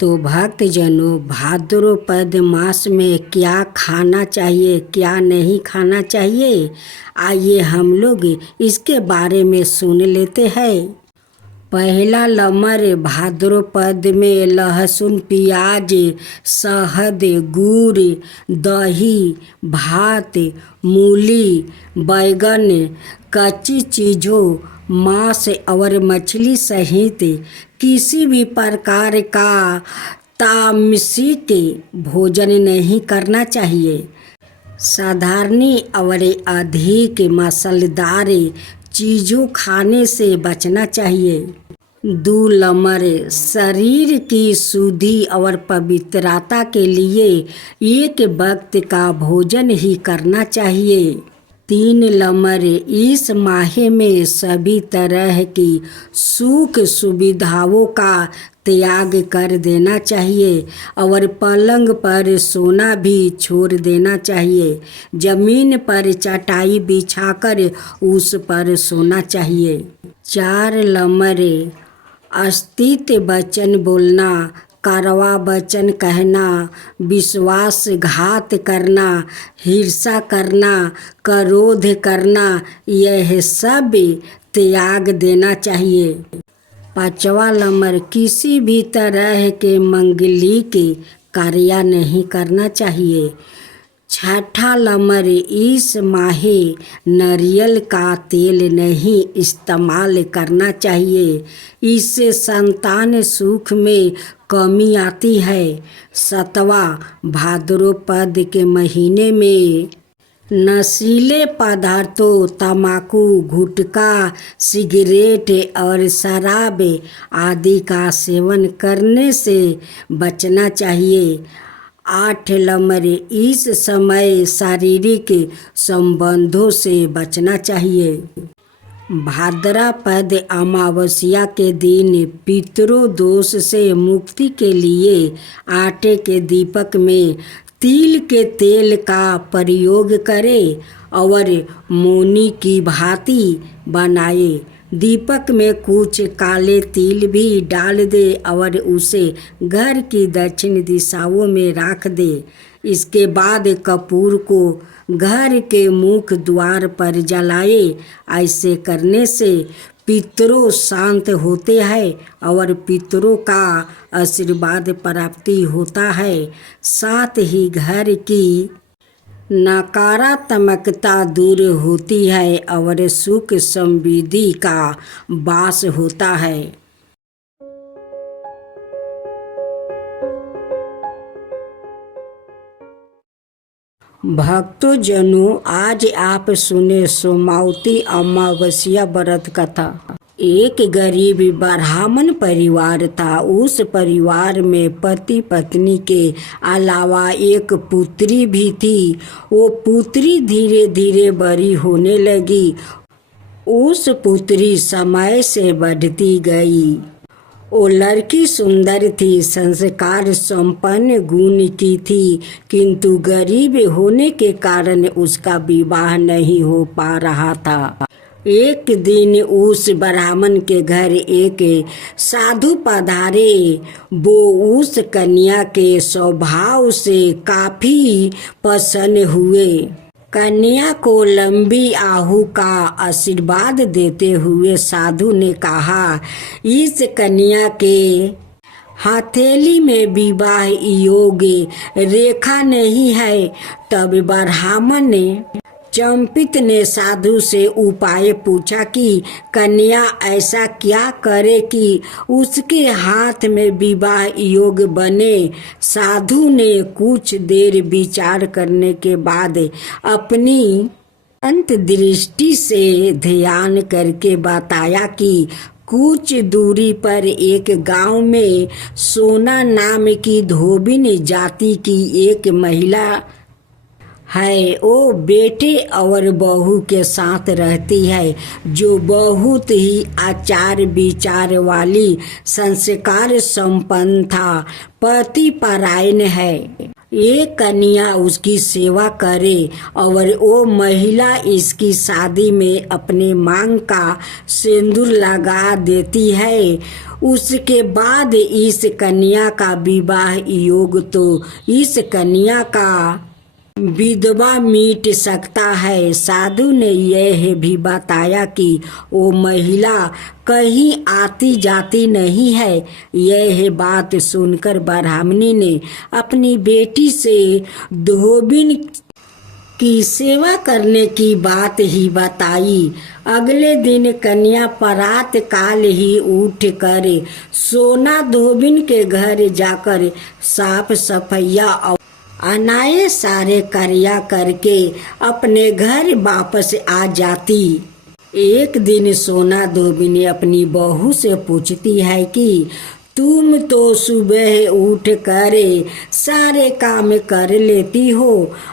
तो भक्तजनों, भाद्रपद मास में क्या खाना चाहिए, क्या नहीं खाना चाहिए, आइए हम लोग इसके बारे में सुन लेते हैं। पहला नंबर, भाद्रपद में लहसुन, प्याज, शहद, गुड़, दही, भात, मूली, बैगन, कच्ची चीज़ों, मांस और मछली सहित किसी भी प्रकार का तामसिक भोजन नहीं करना चाहिए। साधारण और अधिक मसालेदार चीज़ों खाने से बचना चाहिए। 2 नंबर, शरीर की शुद्धि और पवित्रता के लिए एक वक्त का भोजन ही करना चाहिए। 3 नंबर, इस माह में सभी तरह की सुख सुविधाओं का त्याग कर देना चाहिए और पलंग पर सोना भी छोड़ देना चाहिए। जमीन पर चटाई बिछाकर उस पर सोना चाहिए। 4 नंबर, अस्तित्व वचन बोलना, कड़वा वचन कहना, विश्वासघात करना, हिंसा करना, क्रोध करना, यह सब त्याग देना चाहिए। 5वां नंबर, किसी भी तरह के मंगलिक कार्य नहीं करना चाहिए। 6ठा नंबर, इस माह नारियल का तेल नहीं इस्तेमाल करना चाहिए, इससे संतान सुख में कमी आती है। 7वां, भाद्रपद के महीने में नशीले पदार्थों, तम्बाकू, गुटखा, सिगरेट और शराब आदि का सेवन करने से बचना चाहिए। 8 नंबर, इस समय शारीरिक संबंधों से बचना चाहिए। भाद्रपद अमावस्या के दिन पितृदोष से मुक्ति के लिए आटे के दीपक में तिल के तेल का प्रयोग करें और मौनी की भांति बनाए। दीपक में कुछ काले तिल भी डाल दे और उसे घर की दक्षिण दिशाओं में रख दे। इसके बाद कपूर को घर के मुख्य द्वार पर जलाए। ऐसे करने से पितरों शांत होते हैं और पितरों का आशीर्वाद प्राप्ति होता है। साथ ही घर की नकारात्मकता दूर होती है और सुख समृद्धि का वास होता है। भक्तजनों, आज आप सुने सोमावती अमावस्या व्रत कथा। एक गरीब ब्राह्मण परिवार था। उस परिवार में पति पत्नी के अलावा एक पुत्री भी थी। वो पुत्री धीरे धीरे बड़ी होने लगी। उस पुत्री समय से बढ़ती गई। वो लड़की सुंदर थी, संस्कार संपन्न, गुण की थी, किंतु गरीब होने के कारण उसका विवाह नहीं हो पा रहा था। एक दिन उस ब्राह्मण के घर एक साधु पधारे। वो उस कन्या के स्वभाव से काफी प्रसन्न हुए। कन्या को लंबी आयु का आशीर्वाद देते हुए साधु ने कहा, इस कन्या के हथेली में विवाह योग रेखा नहीं है। तब ब्राह्मण चंपित ने साधु से उपाय पूछा कि कन्या ऐसा क्या करे कि उसके हाथ में विवाह योग बने। साधु ने कुछ देर विचार करने के बाद अपनी अंतर्दृष्टि से ध्यान करके बताया कि कुछ दूरी पर एक गांव में सोना नाम की धोबिन जाति की एक महिला है। वो बेटे और बहू के साथ रहती है, जो बहुत ही आचार विचार वाली, संस्कार संपन्न था, पति परायण है। एक कन्या उसकी सेवा करे और वो महिला इसकी शादी में अपने मांग का सिंदूर लगा देती है। उसके बाद इस कन्या का विवाह योग तो इस कन्या का विधवा मिट सकता है। साधु ने यह भी बताया कि वो महिला कहीं आती जाती नहीं है। यह बात सुनकर ब्राह्मणी ने अपनी बेटी से धोबिन की सेवा करने की बात ही बताई। अगले दिन कन्या प्रात काल ही उठ कर सोना धोबिन के घर जाकर साफ सफैया और अनाए सारे कार्य करके अपने घर वापस आ जाती। एक दिन सोना धोबिन अपनी बहू से पूछती है कि तुम तो सुबह उठ कर सारे काम कर लेती हो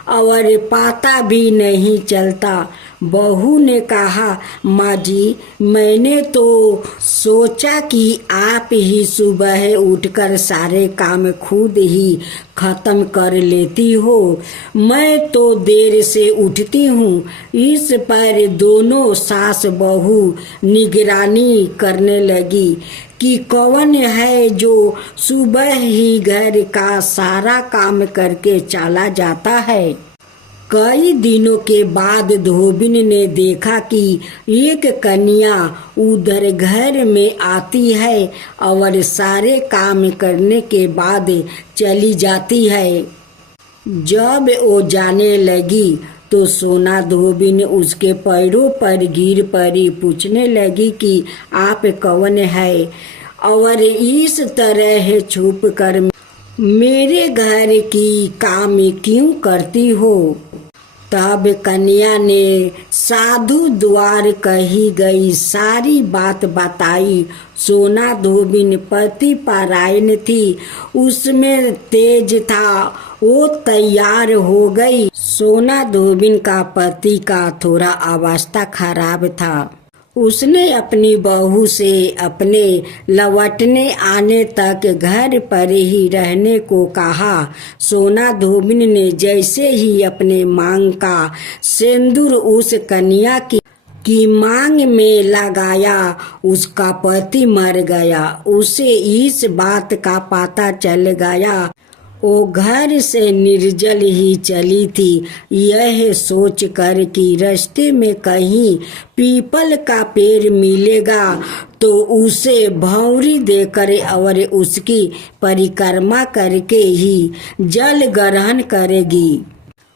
और पता भी नहीं चलता। बहू ने कहा, माँ जी, मैंने तो सोचा कि आप ही सुबह उठकर सारे काम खुद ही खत्म कर लेती हो। मैं तो देर से उठती हूँ। इस पर दोनों सास बहू निगरानी करने लगी कि कौन है जो सुबह ही घर का सारा काम करके चला जाता है। कई दिनों के बाद धोबिन ने देखा कि एक कन्या उधर घर में आती है और सारे काम करने के बाद चली जाती है। जब वो जाने लगी तो सोना धोबिन उसके पैरों पर गिर पड़ी, पूछने लगी कि आप कौन है और इस तरह छुप कर मेरे घर की काम क्यों करती हो। तब कन्या ने साधु द्वार कही गई सारी बात बताई। सोना धोबिन पति परायण थी, उसमें तेज था, वो तैयार हो गई। सोना धोबिन का पति का थोड़ा अवस्था खराब था। उसने अपनी बहू से अपने लौटने आने तक घर पर ही रहने को कहा। सोना धोबिन ने जैसे ही अपने मांग का सिंदूर उस कन्या की मांग में लगाया, उसका पति मर गया। उसे इस बात का पता चल गया। वो घर से निर्जल ही चली थी, यह सोच कर कि रास्ते में कहीं पीपल का पेड़ मिलेगा तो उसे भौंरी देकर और उसकी परिक्रमा करके ही जल ग्रहण करेगी।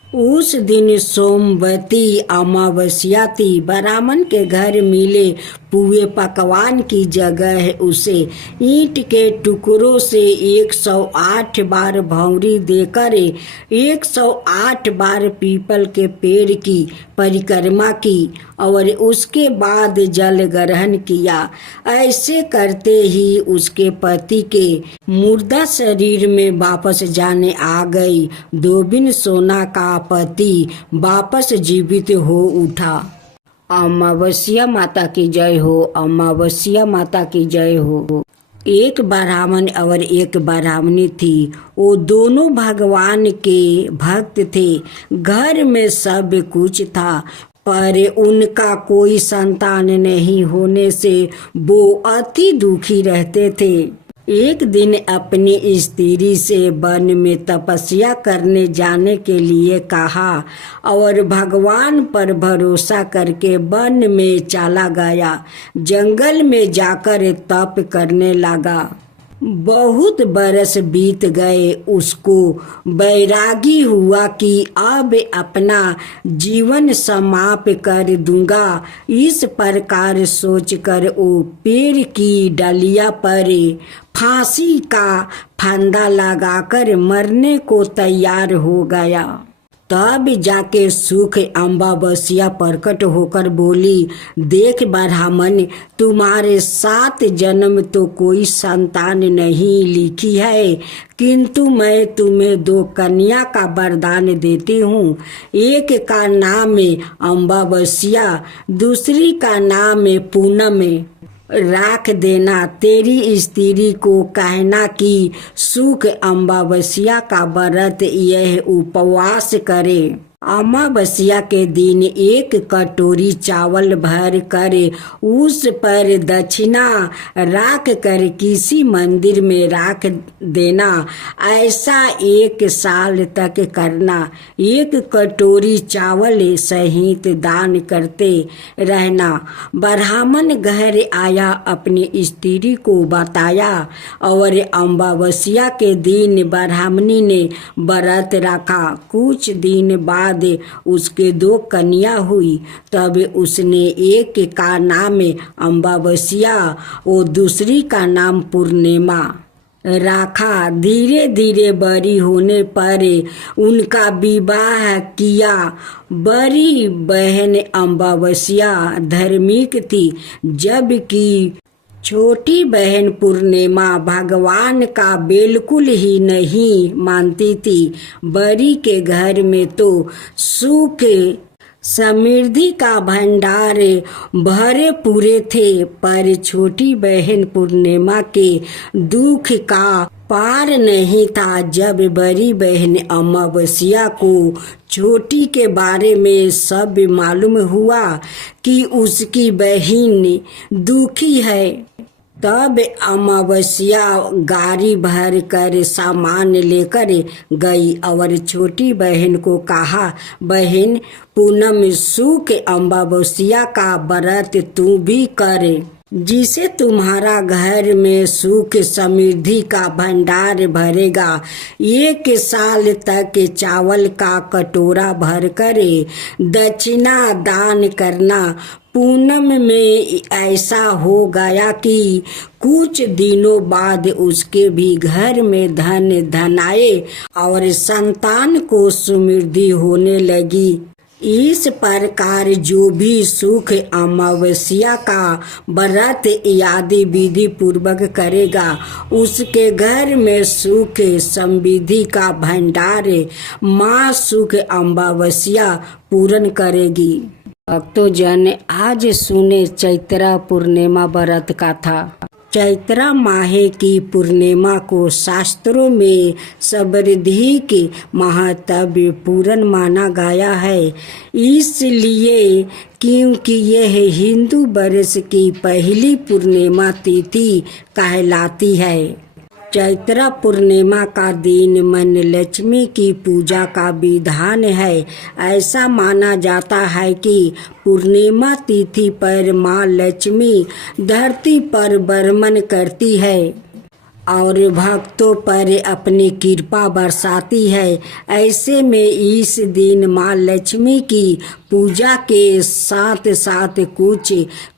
उस दिन सोमवती अमावस्या थी। ब्राह्मण के घर मिले पुए पकवान की जगह उसे ईंट के टुकड़ों से 108 बार भौंरी देकर 108 बार पीपल के पेड़ की परिक्रमा की और उसके बाद जल ग्रहण किया। ऐसे करते ही उसके पति के मुर्दा शरीर में वापस जाने आ गई। धोबिन सोना का पति वापस जीवित हो उठा। अमावस्या माता की जय हो। अमावस्या माता की जय हो। एक ब्राह्मण और एक ब्राह्मणी थी। वो दोनों भगवान के भक्त थे। घर में सब कुछ था, पर उनका कोई संतान नहीं होने से वो अति दुखी रहते थे। एक दिन अपनी स्त्री से वन में तपस्या करने जाने के लिए कहा और भगवान पर भरोसा करके वन में चला गया। जंगल में जाकर तप करने लगा। बहुत बरस बीत गए। उसको वैरागी हुआ कि अब अपना जीवन समाप्त कर दूंगा। इस प्रकार सोचकर वो पेड़ की डालिया पर फांसी का फंदा लगाकर मरने को तैयार हो गया। तब जाके सुख अमावस्या प्रकट होकर बोली, देख ब्राह्मण, तुम्हारे 7 जन्म तो कोई संतान नहीं लिखी है, किंतु मैं तुम्हें 2 कन्या का वरदान देती हूँ। एक का नाम है अमावस्या, दूसरी का नाम है पूनम। राख देना। तेरी स्त्री को कहना कि सुख अमावस्या का व्रत यह उपवास करे। अमावस्या के दिन 1 कटोरी चावल भर कर उस पर दक्षिणा रख कर किसी मंदिर में रख देना। ऐसा 1 साल तक करना। 1 कटोरी चावल सहित दान करते रहना। ब्राह्मण घर आया, अपनी स्त्री को बताया और अमावस्या के दिन ब्राह्मणी ने व्रत रखा। कुछ दिन बाद उसके 2 कन्या हुई। तब उसने एक का नाम अमावस्या और दूसरी का नाम पूर्णिमा रखा। धीरे धीरे बड़ी होने पर उनका विवाह किया। बड़ी बहन अमावस्या धार्मिक थी, जबकि छोटी बहन पूर्णिमा भगवान का बिल्कुल ही नहीं मानती थी। बड़ी के घर में तो सुख समृद्धि का भंडार भरे पूरे थे, पर छोटी बहन पूर्णिमा के दुख का पार नहीं था। जब बड़ी बहन अमावस्या को छोटी के बारे में सब मालूम हुआ कि उसकी बहन दुखी है, तब अमावस्या गाड़ी भर कर सामान लेकर गई और छोटी बहन को कहा, बहन पूनम सुख अमावस्या का व्रत तू भी करे, जिसे तुम्हारा घर में सुख समृद्धि का भंडार भरेगा। 1 साल तक चावल का कटोरा भर कर दक्षिणा दान करना। पूनम में ऐसा हो गया कि कुछ दिनों बाद उसके भी घर में धन आए और संतान को समृद्धि होने लगी। इस प्रकार जो भी सुख अमावस्या का व्रत आदि विधि पूर्वक करेगा, उसके घर में सुख समृद्धि का भंडार माँ सुख अमावस्या पूर्ण करेगी। भक्तों आज सुने चैत्रा पूर्णिमा व्रत कथा। चैत्रा माह की पूर्णिमा को शास्त्रों में समृद्धि महत्व पूर्ण माना गया है, इसलिए क्योंकि यह हिंदू वर्ष की पहली पूर्णिमा तिथि कहलाती है। चैत्रा पूर्णिमा का दिन मन लक्ष्मी की पूजा का विधान है। ऐसा माना जाता है कि पूर्णिमा तिथि पर माँ लक्ष्मी धरती पर बर्मन करती है और भक्तों पर अपनी कृपा बरसाती है। ऐसे में इस दिन माँ लक्ष्मी की पूजा के साथ साथ कुछ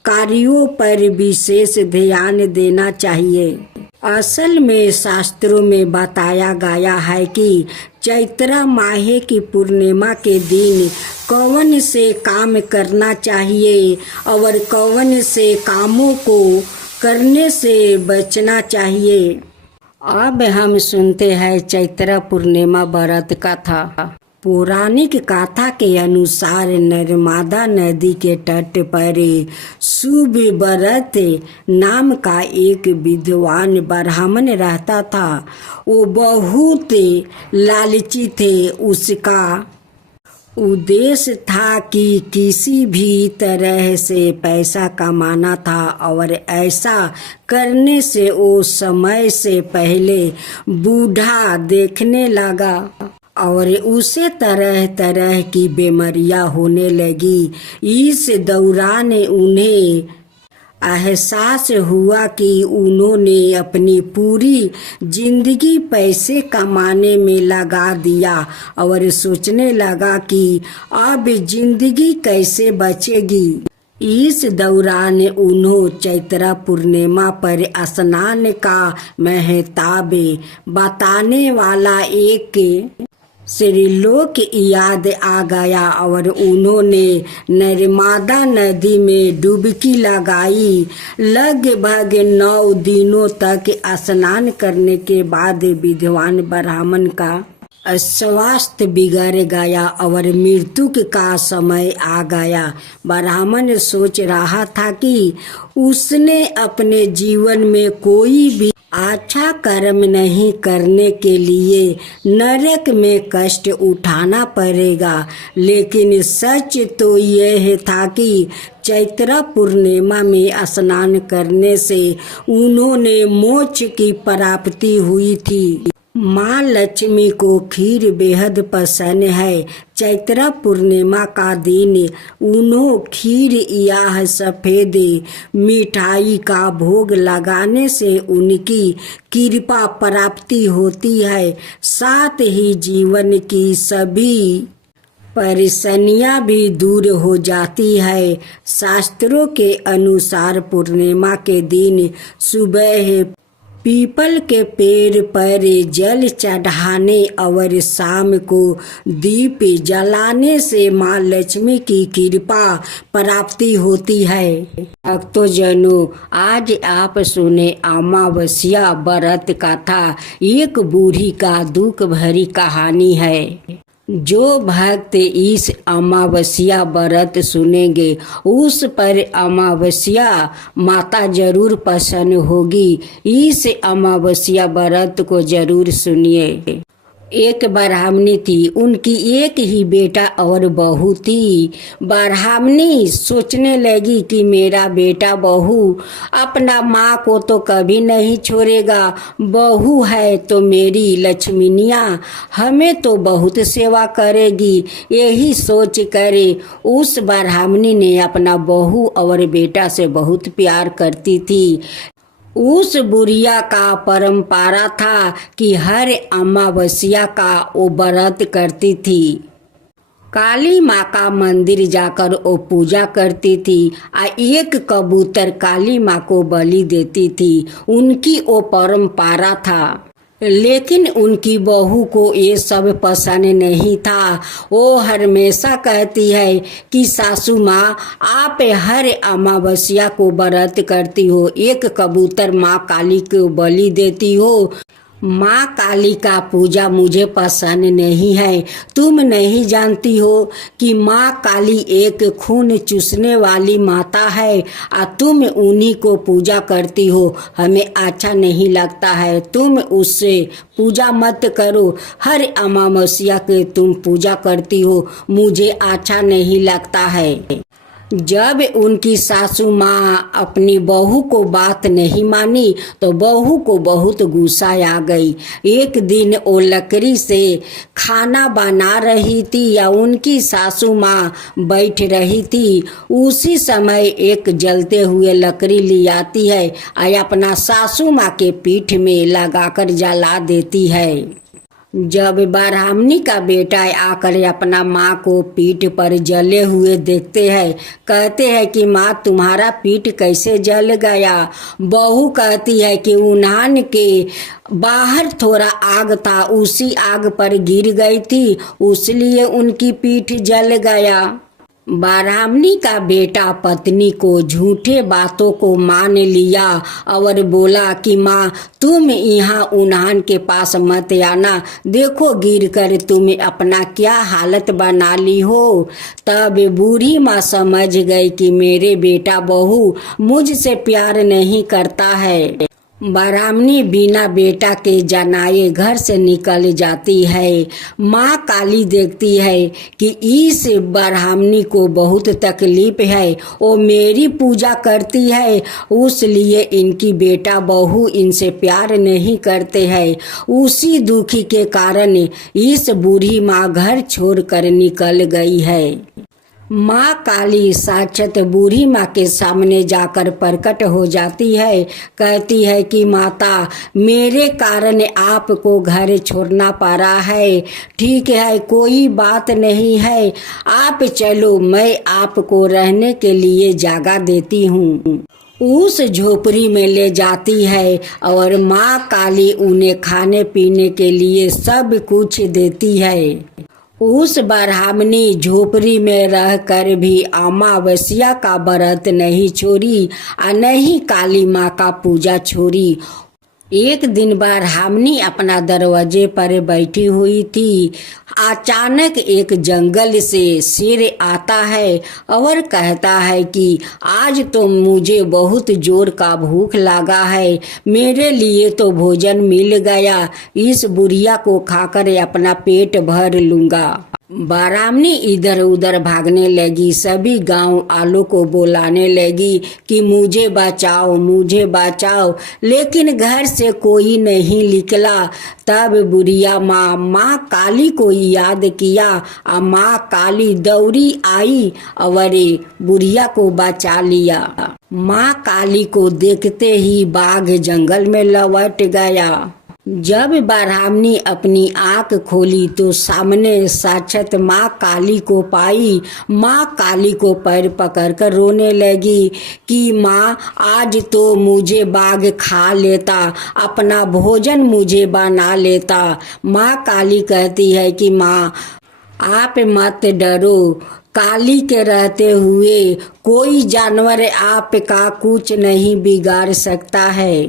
कार्यों पर विशेष ध्यान देना चाहिए। असल में शास्त्रों में बताया गया है कि चैत्रा माह की पूर्णिमा के दिन कौन से काम करना चाहिए और कौन से कामों को करने से बचना चाहिए। अब हम सुनते हैं चैत्रा पूर्णिमा व्रत कथा। पौराणिक कथा के अनुसार नर्मदा नदी के तट पर सुव्रत नाम का एक विद्वान ब्राह्मण रहता था। वो बहुत लालची थे। उसका उद्देश्य था कि किसी भी तरह से पैसा कमाना था और ऐसा करने से वो समय से पहले बूढ़ा देखने लगा और उसे तरह तरह की बीमारियां होने लगी। इस दौरान उन्हें एहसास हुआ कि उन्होंने अपनी पूरी जिंदगी पैसे कमाने में लगा दिया और सोचने लगा कि अब जिंदगी कैसे बचेगी। इस दौरान उन्होंने चैत्रा पूर्णिमा पर स्नान का महत्व बताने वाला एक श्रीलोक याद आ गया और उन्होंने नर्मदा नदी में डुबकी लगाई। लगभग 9 दिनों तक स्नान करने के बाद विद्वान ब्राह्मण का स्वास्थ्य बिगड़ गया और मृत्यु का समय आ गया। ब्राह्मण सोच रहा था कि उसने अपने जीवन में कोई भी अच्छा कर्म नहीं करने के लिए नरक में कष्ट उठाना पड़ेगा, लेकिन सच तो यह था कि चैत्र पूर्णिमा में स्नान करने से उन्होंने मोक्ष की प्राप्ति हुई थी। माँ लक्ष्मी को खीर बेहद पसंद है। चैत्र पूर्णिमा का दिन उन्हों खीर या सफ़ेद मिठाई का भोग लगाने से उनकी कृपा प्राप्ति होती है, साथ ही जीवन की सभी परेशानियां भी दूर हो जाती है। शास्त्रों के अनुसार पूर्णिमा के दिन सुबह पीपल के पेड़ पर जल चढ़ाने और शाम को दीप जलाने से माँ लक्ष्मी की कृपा प्राप्ति होती है। भक्तजनों, आज आप सुने अमावस्या व्रत कथा। एक बूढ़ी का दुख भरी कहानी है। जो भक्त इस अमावस्या व्रत सुनेंगे उस पर अमावस्या माता जरूर प्रसन्न होगी। इस अमावस्या व्रत को जरूर सुनिए। एक ब्राह्मणी थी, उनकी एक ही बेटा और बहू थी। ब्राह्मणी सोचने लगी कि मेरा बेटा बहू अपना माँ को तो कभी नहीं छोड़ेगा, बहू है तो मेरी लक्ष्मीनिया हमें तो बहुत सेवा करेगी। यही सोच करे उस ब्राह्मणी ने अपना बहू और बेटा से बहुत प्यार करती थी। उस बुढ़िया का परंपरा था कि हर अमावस्या का वो व्रत करती थी। काली माँ का मंदिर जाकर वो पूजा करती थी। एक कबूतर काली माँ को बलि देती थी। उनकी वो परंपरा था, लेकिन उनकी बहू को ये सब पसंद नहीं था। वो हमेशा कहती है कि सासू माँ, आप हर अमावस्या को व्रत करती हो, एक कबूतर माँ काली को बलि देती हो। माँ काली का पूजा मुझे पसंद नहीं है। तुम नहीं जानती हो कि माँ काली एक खून चूसने वाली माता है और तुम उन्हीं को पूजा करती हो। हमें अच्छा नहीं लगता है, तुम उससे पूजा मत करो। हर अमावस्या के तुम पूजा करती हो, मुझे अच्छा नहीं लगता है। जब उनकी सासू माँ अपनी बहू को बात नहीं मानी तो बहू को बहुत गुस्सा आ गई। एक दिन वो लकड़ी से खाना बना रही थी या उनकी सासू माँ बैठ रही थी। उसी समय एक जलते हुए लकड़ी ले आती है और अपना सासू माँ के पीठ में लगाकर जला देती है। जब ब्राह्मणी का बेटा आकर अपना माँ को पीठ पर जले हुए देखते हैं, कहते हैं कि माँ तुम्हारा पीठ कैसे जल गया। बहू कहती है कि उन्हान के बाहर थोड़ा आग था, उसी आग पर गिर गई थी, इसलिए उनकी पीठ जल गया। ब्राह्मणी का बेटा पत्नी को झूठे बातों को मान लिया और बोला कि माँ तुम यहाँ उन्हान के पास मत आना, देखो गिर कर तुम अपना क्या हालत बना ली हो। तब बूढ़ी माँ समझ गई कि मेरे बेटा बहू मुझसे प्यार नहीं करता है। ब्राह्मणी बिना बेटा के जनाए घर से निकल जाती है। माँ काली देखती है कि इस ब्राह्मणी को बहुत तकलीफ है, वो मेरी पूजा करती है, उसलिए इनकी बेटा बहू इनसे प्यार नहीं करते हैं। उसी दुखी के कारण इस बूढ़ी माँ घर छोड़कर निकल गई है। माँ काली साक्षात बूढ़ी माँ के सामने जाकर प्रकट हो जाती है। कहती है कि माता मेरे कारण आपको घर छोड़ना पड़ा है, ठीक है कोई बात नहीं है, आप चलो मैं आपको रहने के लिए जगह देती हूँ। उस झोपड़ी में ले जाती है और माँ काली उन्हें खाने पीने के लिए सब कुछ देती है। उस ब्राह्मणी झोपड़ी में रहकर भी अमावस्या का व्रत नहीं छोड़ी और नहीं काली माँ का पूजा छोड़ी। एक दिन ब्राह्मणी अपना दरवाजे पर बैठी हुई थी। अचानक एक जंगल से शेर आता है और कहता है कि आज तो मुझे बहुत जोर का भूख लगा है, मेरे लिए तो भोजन मिल गया, इस बुढ़िया को खाकर अपना पेट भर लूंगा। ब्राह्मणी इधर उधर भागने लगी, सभी गांव वालों को बुलाने लगी कि मुझे बचाओ मुझे बचाओ, लेकिन घर से कोई नहीं निकला। तब बुढ़िया माँ काली को याद किया और माँ काली दौड़ी आई और बुढ़िया को बचा लिया। माँ काली को देखते ही बाघ जंगल में लौट गया। जब ब्राह्मणी अपनी आंख खोली तो सामने साक्षात माँ काली को पाई। माँ काली को पैर पकड़कर रोने लगी कि माँ आज तो मुझे बाघ खा लेता, अपना भोजन मुझे बना लेता। माँ काली कहती है कि माँ आप मत डरो, काली के रहते हुए कोई जानवर आपका कुछ नहीं बिगाड़ सकता है।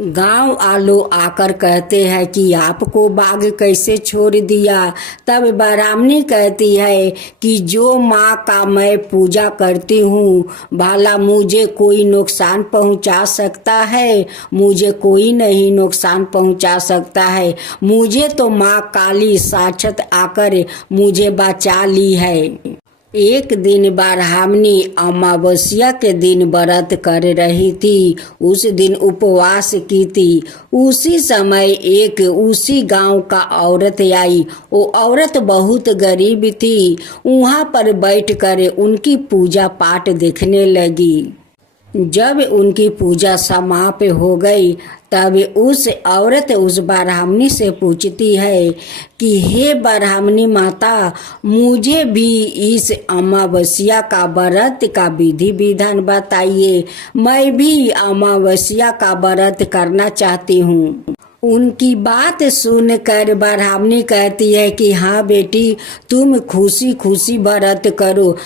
गांव वालों आकर कहते हैं कि आपको बाघ कैसे छोड़ दिया। तब ब्राह्मणी कहती है कि जो माँ का मैं पूजा करती हूँ, भला मुझे कोई नुकसान पहुँचा सकता है? मुझे कोई नहीं नुकसान पहुँचा सकता है, मुझे तो माँ काली साक्षात आकर मुझे बचा ली है। एक दिन ब्राह्मणी अमावस्या के दिन व्रत कर रही थी। उस दिन उपवास की थी। उसी समय एक उसी गांव का औरत आई। वो औरत बहुत गरीब थी। वहां पर बैठकर उनकी पूजा पाठ देखने लगी। जब उनकी पूजा समाप्त हो गई तब उस औरत उस ब्राह्मणी से पूछती है कि हे ब्राह्मणी माता, मुझे भी इस अमावस्या का व्रत का विधि विधान बताइए, मैं भी अमावस्या का व्रत करना चाहती हूँ। उनकी बात सुनकर ब्राह्मणी कहती है कि हाँ बेटी, तुम खुशी खुशी व्रत करो।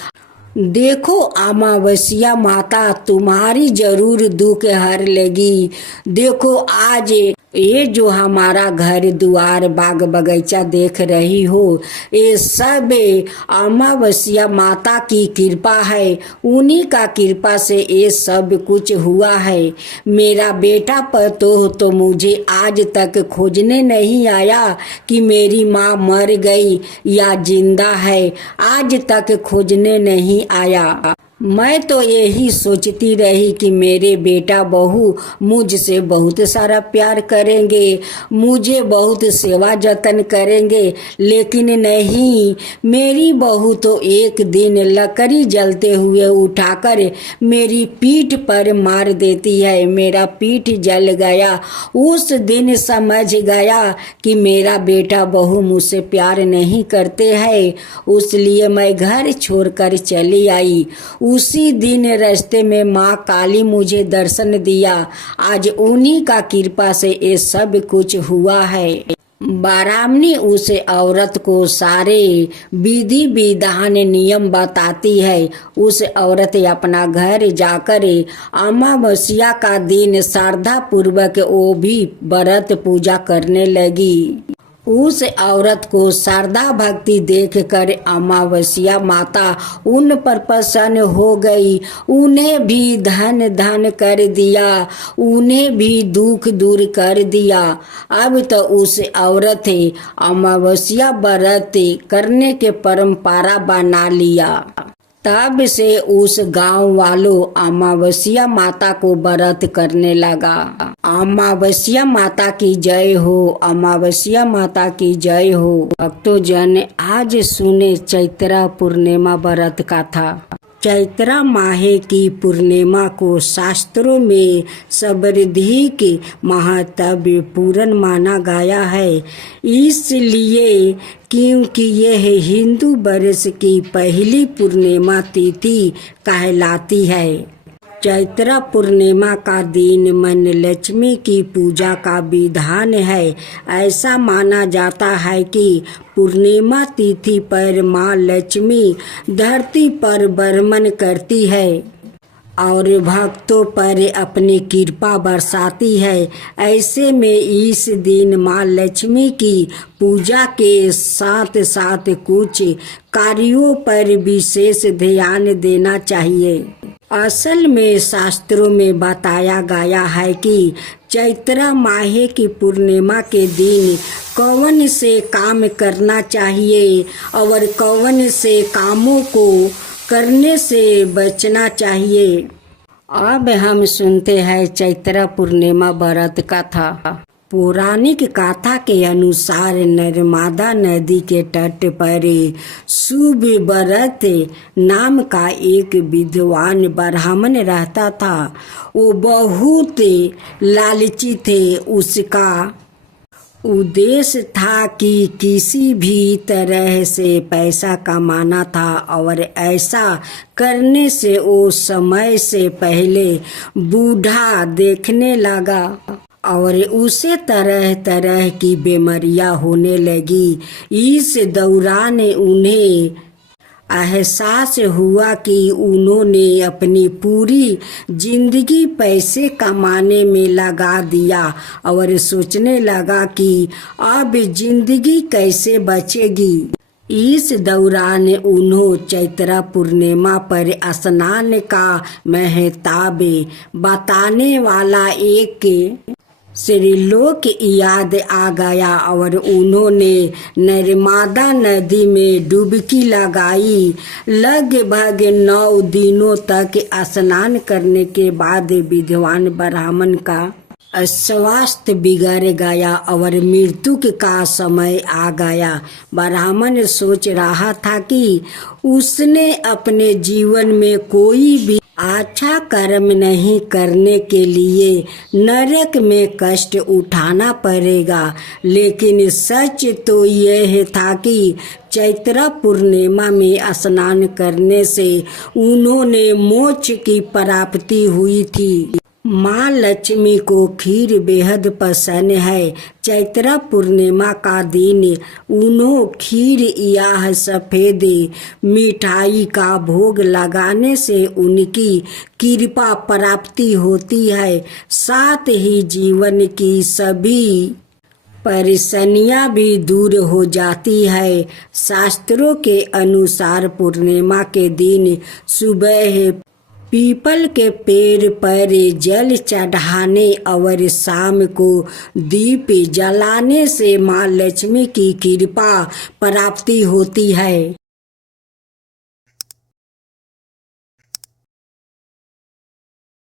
देखो अमावस्या माता तुम्हारी जरूर दुख हर लेगी। देखो आज ये जो हमारा घर द्वार बाग बगीचा देख रही हो, ये सब अमावस्या माता की कृपा है। उन्हीं का कृपा से ये सब कुछ हुआ है। मेरा बेटा पतोह तो मुझे आज तक खोजने नहीं आया कि मेरी माँ मर गई या जिंदा है, आज तक खोजने नहीं आया। मैं तो यही सोचती रही कि मेरे बेटा बहू मुझसे बहुत सारा प्यार करेंगे, मुझे बहुत सेवा जतन करेंगे, लेकिन नहीं, मेरी बहू तो एक दिन लकड़ी जलते हुए उठाकर मेरी पीठ पर मार देती है। मेरा पीठ जल गया। उस दिन समझ गया कि मेरा बेटा बहू मुझसे प्यार नहीं करते हैं, इसलिए मैं घर छोड़कर चली आई। उसी दिन रास्ते में माँ काली मुझे दर्शन दिया। आज उन्हीं का कृपा से ये सब कुछ हुआ है। ब्राह्मणी उस औरत को सारे विधि विधान नियम बताती है। उस औरत अपना घर जाकर अमावस्या का दिन श्रद्धा पूर्वक वो भी व्रत पूजा करने लगी। उस औरत को श्रद्धा भक्ति देखकर अमावस्या माता उन पर प्रसन्न हो गई। उन्हें भी धन धन कर दिया, उन्हें भी दुख दूर कर दिया। अब तो उस औरत अमावस्या व्रत करने के परंपरा बना लिया। तब से उस गांव वालों अमावस्या माता को व्रत करने लगा। अमावस्या माता की जय हो, अमावस्या माता की जय हो। भक्तों जन आज सुने चैत्रा पूर्णिमा व्रत का था। चैत्रा माह की पूर्णिमा को शास्त्रों में सर्वाधिक महत्वपूर्ण माना गया है, इसलिए क्योंकि यह हिंदू वर्ष की पहली पूर्णिमा तिथि कहलाती है। चैत्रा पूर्णिमा का दिन मन लक्ष्मी की पूजा का विधान है। ऐसा माना जाता है कि पूर्णिमा तिथि पर माँ लक्ष्मी धरती पर बर्मन करती है और भक्तों पर अपनी कृपा बरसाती है। ऐसे में इस दिन माँ लक्ष्मी की पूजा के साथ साथ कुछ कार्यों पर विशेष ध्यान देना चाहिए। असल में शास्त्रों में बताया गया है कि चैत्र माह की पूर्णिमा के दिन कौन से काम करना चाहिए और कौन से कामों को करने से बचना चाहिए। अब हम सुनते हैं चैत्र पूर्णिमा व्रत कथा। पौराणिक कथा के अनुसार नर्मदा नदी के तट पर सुव्रत नाम का एक विद्वान ब्राह्मण रहता था। वो बहुत लालची थे। उसका उद्देश्य था कि किसी भी तरह से पैसा कमाना था और ऐसा करने से वो समय से पहले बूढ़ा देखने लगा और उसे तरह तरह की बीमारियां होने लगी। इस दौरान उन्हें एहसास हुआ कि उन्होंने अपनी पूरी जिंदगी पैसे कमाने में लगा दिया और सोचने लगा कि अब जिंदगी कैसे बचेगी। इस दौरान उन्होंने चैत्र पूर्णिमा पर स्नान का महत्व बताने वाला एक श्लोक याद आ गया और उन्होंने नर्मदा नदी में डुबकी लगाई। लगभग 9 दिनों तक स्नान करने के बाद विद्वान ब्राह्मण का स्वास्थ्य बिगड़ गया और मृत्यु का समय आ गया। ब्राह्मण सोच रहा था कि उसने अपने जीवन में कोई भी अच्छा कर्म नहीं करने के लिए नरक में कष्ट उठाना पड़ेगा। लेकिन सच तो यह था कि चैत्र पूर्णिमा में स्नान करने से उन्होंने मोक्ष की प्राप्ति हुई थी। माँ लक्ष्मी को खीर बेहद पसंद है। चैत्र पूर्णिमा का दिन उन्होंने खीर या सफेद मिठाई का भोग लगाने से उनकी कृपा प्राप्ति होती है। साथ ही जीवन की सभी परेशानियां भी दूर हो जाती है। शास्त्रों के अनुसार पूर्णिमा के दिन सुबह पीपल के पेड़ पर जल चढ़ाने और शाम को दीप जलाने से माँ लक्ष्मी की कृपा प्राप्ति होती है।